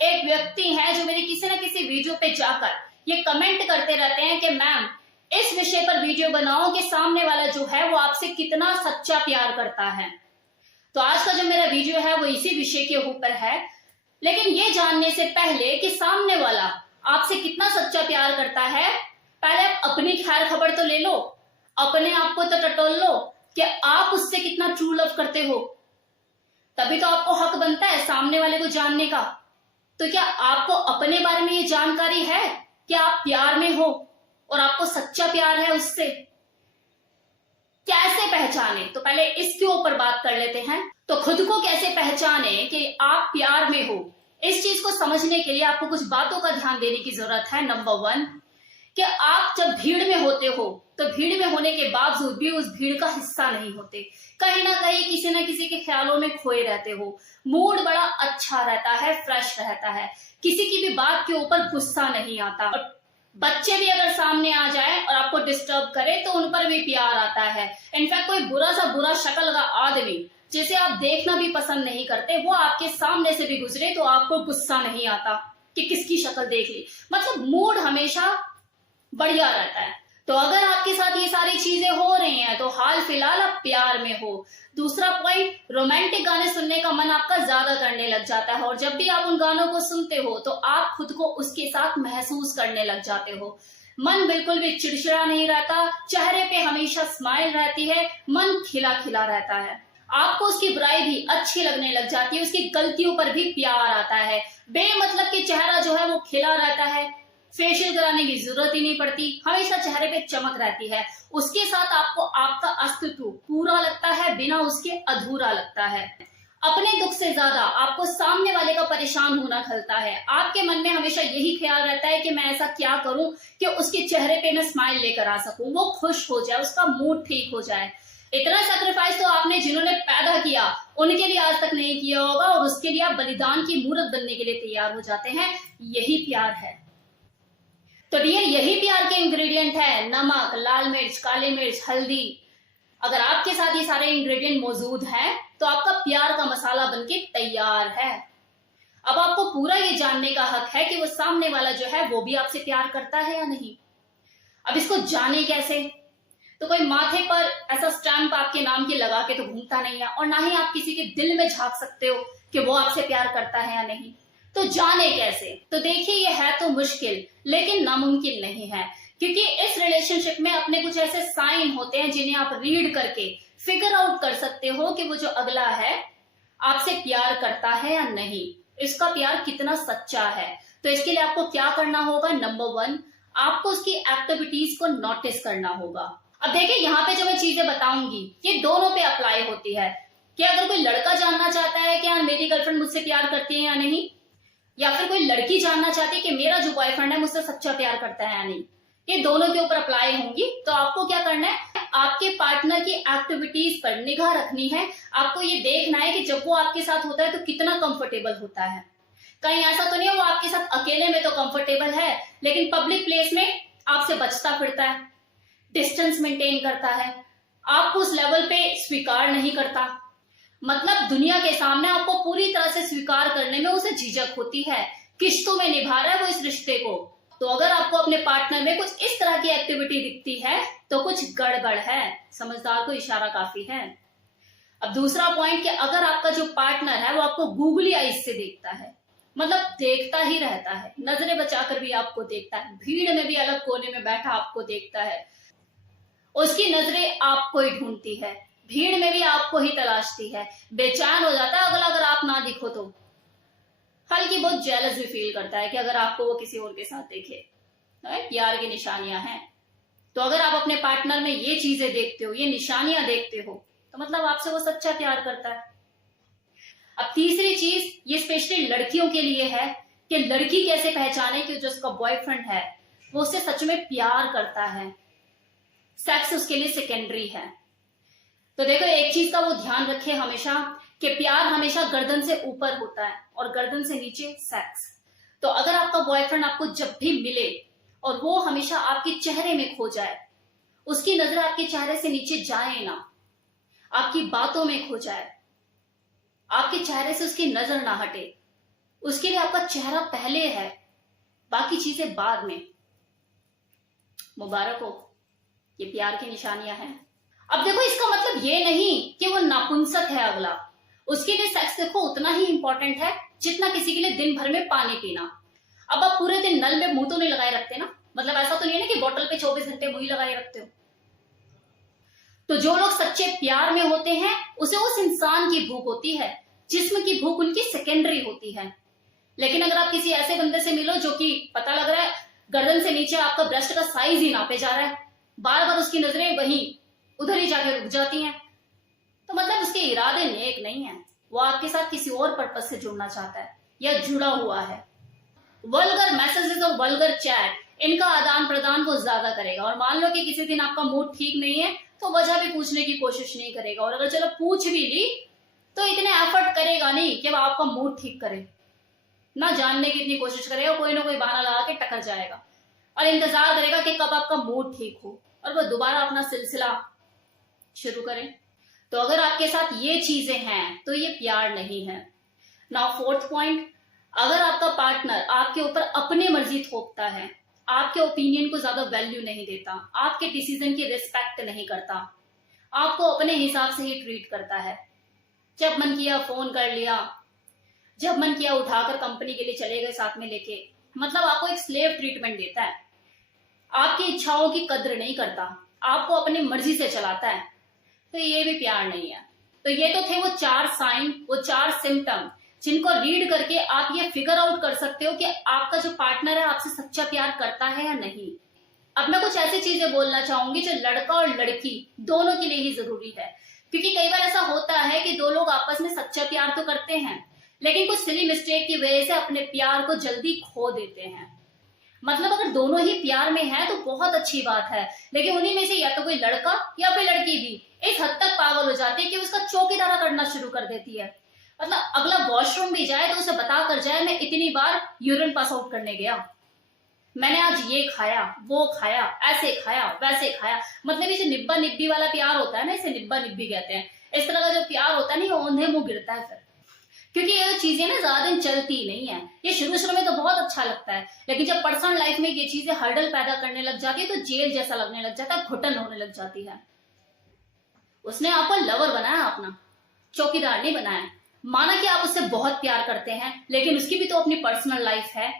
एक व्यक्ति है जो मेरी किसी ना किसी वीडियो पे जाकर ये कमेंट करते रहते हैं कि मैम इस विषय पर वीडियो बनाओ कि सामने वाला जो है वो आपसे कितना सच्चा प्यार करता है। तो आज का जो मेरा वीडियो है वो इसी विषय के ऊपर है। लेकिन ये जानने से पहले कि सामने वाला आपसे कितना सच्चा प्यार करता है, पहले आप अपनी खैर खबर तो ले लो, अपने आप को तो टटोल लो कि आप उससे कितना ट्रू लव करते हो। तभी तो आपको हक बनता है सामने वाले को जानने का। तो क्या आपको अपने बारे में ये जानकारी है कि आप प्यार में हो और आपको सच्चा प्यार है उससे? कैसे पहचाने, तो पहले इसके ऊपर बात कर लेते हैं। तो खुद को कैसे पहचाने कि आप प्यार में हो, इस चीज को समझने के लिए आपको कुछ बातों का ध्यान देने की जरूरत है। नंबर 1 कि आप जब भीड़ में होते हो तो भीड़ में होने के बावजूद भी उस भीड़ का हिस्सा नहीं होते, कहीं ना कहीं किसी ना किसी के ख्यालों में खोए रहते हो। मूड बड़ा अच्छा रहता है, फ्रेश रहता है, किसी की भी बात के ऊपर गुस्सा नहीं आता। और बच्चे भी अगर सामने आ जाए और आपको डिस्टर्ब करे तो उन पर भी प्यार आता है। इनफैक्ट कोई बुरा सा बुरा शक्ल का आदमी जिसे आप देखना भी पसंद नहीं करते, वो आपके सामने से भी गुजरे तो आपको गुस्सा नहीं आता कि किसकी शक्ल देख ली। मतलब मूड हमेशा बढ़िया रहता है। तो अगर आपके साथ ये सारी चीजें हो रही हैं तो हाल फिलहाल आप प्यार में हो। दूसरा पॉइंट, रोमांटिक गाने सुनने का मन आपका ज्यादा करने लग जाता है और जब भी आप उन गानों को सुनते हो तो आप खुद को उसके साथ महसूस करने लग जाते हो। मन बिल्कुल भी चिड़चिड़ा नहीं रहता, चेहरे पे हमेशा स्माइल रहती है, मन खिला खिला रहता है। आपको उसकी बुराई भी अच्छी लगने लग जाती है, उसकी गलतियों पर भी प्यार आता है। बेमतलब के चेहरा जो है वो खिला रहता है, फेशियल कराने की जरूरत ही नहीं पड़ती, हमेशा चेहरे पे चमक रहती है। उसके साथ आपको आपका अस्तित्व पूरा लगता है, बिना उसके अधूरा लगता है। अपने दुख से ज्यादा आपको सामने वाले का परेशान होना खलता है। आपके मन में हमेशा यही ख्याल रहता है कि मैं ऐसा क्या करूं कि उसके चेहरे पे मैं स्माइल लेकर आ सकूं, वो खुश हो जाए, उसका मूड ठीक हो जाए। इतना सैक्रिफाइस तो आपने जिन्होंने पैदा किया उनके लिए आज तक नहीं किया होगा और उसके लिए आप बलिदान की मूर्त बनने के लिए तैयार हो जाते हैं। यही प्यार है। तो डियर, यही प्यार के इंग्रेडिएंट है। नमक, लाल मिर्च, काली मिर्च, हल्दी। अगर आपके साथ ये सारे इंग्रेडिएंट मौजूद हैं तो आपका प्यार का मसाला बनके तैयार है। अब आपको पूरा ये जानने का हक है कि वो सामने वाला जो है वो भी आपसे प्यार करता है या नहीं। अब इसको जाने कैसे? तो कोई माथे पर ऐसा स्टैंप आपके नाम की लगा के तो घूमता नहीं है और ना ही आप किसी के दिल में झांक सकते हो कि वो आपसे प्यार करता है या नहीं। तो जाने कैसे? तो देखिए, ये है तो मुश्किल लेकिन नामुमकिन नहीं है, क्योंकि इस रिलेशनशिप में अपने कुछ ऐसे साइन होते हैं जिन्हें आप रीड करके फिगर आउट कर सकते हो कि वो जो अगला है आपसे प्यार करता है या नहीं, इसका प्यार कितना सच्चा है। तो इसके लिए आपको क्या करना होगा? नंबर 1, आपको उसकी एक्टिविटीज को नोटिस करना होगा। अब देखिए, यहाँ पे जो मैं चीजें बताऊंगी ये दोनों पे अप्लाई होती है कि अगर कोई लड़का जानना चाहता है कि हाँ मेरी गर्लफ्रेंड मुझसे प्यार करती है या नहीं, या फिर कोई लड़की जानना चाहती है कि मेरा जो बॉयफ्रेंड है मुझसे सच्चा प्यार करता है या नहीं, ये दोनों के ऊपर अप्लाई होंगी। तो आपको क्या करना है? आपके पार्टनर की एक्टिविटीज पर निगाह रखनी है। आपको ये देखना है कि जब वो आपके साथ होता है तो कितना कंफर्टेबल होता है। कहीं ऐसा तो नहीं है वो आपके साथ अकेले में तो कंफर्टेबल है लेकिन पब्लिक प्लेस में आपसे बचता फिरता है, डिस्टेंस मेंटेन करता है, आपको उस लेवल पे स्वीकार नहीं करता। मतलब दुनिया के सामने आपको पूरी तरह से स्वीकार करने में उसे झिझक होती है, किश्तों में निभा रहा है वो इस रिश्ते को। तो अगर आपको अपने पार्टनर में कुछ इस तरह की एक्टिविटी दिखती है तो कुछ गड़बड़ है, समझदार को इशारा काफी है। अब दूसरा पॉइंट कि अगर आपका जो पार्टनर है वो आपको गूगली आईज से देखता है, मतलब देखता ही रहता है, नजरें बचाकर भी आपको देखता है, भीड़ में भी अलग कोने में बैठा आपको देखता है, उसकी नजरें आपको ही ढूंढती है, भीड़ में भी आपको ही तलाशती है, बेचैन हो जाता है अगला अगर आप ना दिखो तो, हल्की बहुत जेलस भी फील करता है कि अगर आपको वो किसी और के साथ देखे। प्यार की निशानियां हैं। तो अगर आप अपने पार्टनर में ये चीजें देखते हो, ये निशानियां देखते हो, तो मतलब आपसे वो सच्चा प्यार करता है। अब तीसरी चीज, ये स्पेशली लड़कियों के लिए है कि लड़की कैसे पहचाने कि जो उसका बॉयफ्रेंड है वो उससे सच में प्यार करता है, सेक्स उसके लिए सेकेंडरी है। तो देखो, एक चीज का वो ध्यान रखे हमेशा कि प्यार हमेशा गर्दन से ऊपर होता है और गर्दन से नीचे सेक्स। तो अगर आपका बॉयफ्रेंड आपको जब भी मिले और वो हमेशा आपके चेहरे में खो जाए, उसकी नजर आपके चेहरे से नीचे जाए ना, आपकी बातों में खो जाए, आपके चेहरे से उसकी नजर ना हटे, उसके लिए आपका चेहरा पहले है, बाकी चीजें बाद में। मुबारक हो, ये प्यार की निशानियां हैं। अब देखो, इसका मतलब ये नहीं कि वो नापुंसक है अगला। उसके लिए सेक्स देखो उतना ही इंपॉर्टेंट है जितना किसी के लिए दिन भर में पानी पीना। अब आप पूरे दिन नल में मुंह तो नहीं लगाए रखते ना, मतलब ऐसा तो नहीं है ना कि बोतल पे 24 घंटे मुंह ही लगाए रखते हो। तो जो लोग सच्चे प्यार में होते हैं उसे उस इंसान की भूख होती है, जिस्म की भूख उनकी सेकेंडरी होती है। लेकिन अगर आप किसी ऐसे बंदे से मिलो जो कि पता लग रहा है गर्दन से नीचे आपका ब्रेस्ट का साइज ही नापे जा रहा है, बार बार उसकी नजरें वहीं उधर ही जाके रुक जाती हैं, तो मतलब उसके इरादे नेक नहीं है, वो आपके साथ किसी और पर्पज से जुड़ना चाहता है या जुड़ा हुआ है। वल्गर मैसेजेस और वल्गर चैट, इनका आदान प्रदान वो ज्यादा करेगा। और मान लो कि किसी दिन आपका मूड ठीक नहीं है तो वजह भी पूछने की कोशिश नहीं करेगा, और अगर चलो पूछ भी ली तो इतने एफर्ट करेगा नहीं कि वो आपका मूड ठीक करे, ना जानने की इतनी कोशिश करेगा, कोई ना कोई बहाना लगा के टकर जाएगा और इंतजार करेगा कि कब आपका मूड ठीक हो और वो दोबारा अपना सिलसिला शुरू करें। तो अगर आपके साथ ये चीजें हैं तो ये प्यार नहीं है। नाउ फोर्थ पॉइंट, अगर आपका पार्टनर आपके ऊपर अपनी मर्जी थोपता है, आपके ओपिनियन को ज्यादा वैल्यू नहीं देता, आपके डिसीजन की रिस्पेक्ट नहीं करता, आपको अपने हिसाब से ही ट्रीट करता है, जब मन किया फोन कर लिया, जब मन किया उठाकर कंपनी के लिए चले गए साथ में लेके, मतलब आपको एक स्लेव ट्रीटमेंट देता है, आपकी इच्छाओं की कद्र नहीं करता, आपको अपनी मर्जी से चलाता है, तो ये भी प्यार नहीं है। तो ये तो थे वो 4 साइन, वो 4 सिम्टम जिनको रीड करके आप ये फिगर आउट कर सकते हो कि आपका जो पार्टनर है आपसे सच्चा प्यार करता है या नहीं। अब मैं कुछ ऐसी चीजें बोलना चाहूंगी जो लड़का और लड़की दोनों के लिए ही जरूरी है, क्योंकि कई बार ऐसा होता है कि दो लोग आपस में सच्चा प्यार तो करते हैं लेकिन कुछ सिली मिस्टेक की वजह से अपने प्यार को जल्दी खो देते हैं। मतलब अगर दोनों ही प्यार में है तो बहुत अच्छी बात है, लेकिन उन्हीं में से या तो कोई लड़का या फिर लड़की भी इस हद तक पागल हो जाती है कि उसका चौकीदारा करना शुरू कर देती है। मतलब अगला वॉशरूम भी जाए तो उसे बता कर जाए, मैं इतनी बार यूरिन पास आउट करने गया, मैंने आज ये खाया, वो खाया, ऐसे खाया, वैसे खाया। मतलब ये जो निब्बा निब्बी वाला प्यार होता है ना, इसे निब्बा निब्बी कहते हैं। इस तरह का जो प्यार होता है ना, ये औंधे मुंह गिरता है फिर, क्योंकि ये चीजें ना ज्यादा दिन चलती नहीं है। ये शुरू में तो बहुत अच्छा लगता है, लेकिन जब पर्सनल लाइफ में ये चीजें हर्डल पैदा करने लग जाती है तो जेल जैसा लगने लग जाता है, घुटन होने लग जाती है। उसने आपको लवर बनाया, अपना चौकीदार नहीं बनाया। माना कि आप उससे बहुत प्यार करते हैं, लेकिन उसकी भी तो अपनी पर्सनल लाइफ है।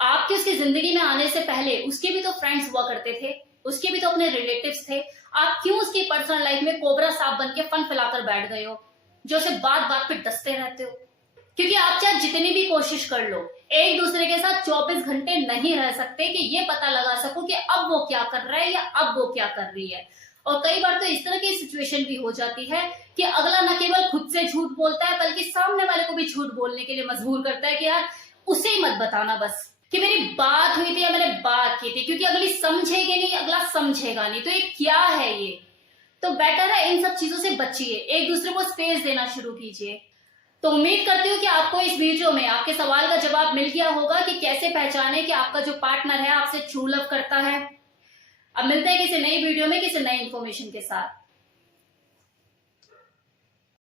आपकी उसकी जिंदगी में आने से पहले उसके भी तो फ्रेंड्स हुआ करते थे, उसके भी तो अपने रिलेटिव्स थे। आप क्यों उसकी पर्सनल लाइफ में कोबरा सांप बन के फन फैलाकर बैठ गए हो, जो उसे बात बात पे डसते रहते हो? क्योंकि आप चाहे जितनी भी कोशिश कर लो, एक दूसरे के साथ 24 घंटे नहीं रह सकते कि ये पता लगा सको कि अब वो क्या कर रहा है या अब वो क्या कर रही है। और कई बार तो इस तरह की सिचुएशन भी हो जाती है कि अगला न केवल खुद से झूठ बोलता है बल्कि सामने वाले को भी झूठ बोलने के लिए मजबूर करता है कि यार उसे ही मत बताना बस कि मेरी बात हुई थी या मैंने बात की थी, क्योंकि अगली समझेगी नहीं, अगला समझेगा नहीं, तो ये क्या है ये। तो बेटर है इन सब चीजों से बचिए, एक दूसरे को स्पेस देना शुरू कीजिए। तो उम्मीद करती हूँ कि आपको इस वीडियो में आपके सवाल का जवाब मिल गया होगा कि कैसे पहचाने कि आपका जो पार्टनर है आपसे ट्रू लव करता है। अब मिलते हैं किसी नई वीडियो में किसी नई इंफॉर्मेशन के साथ।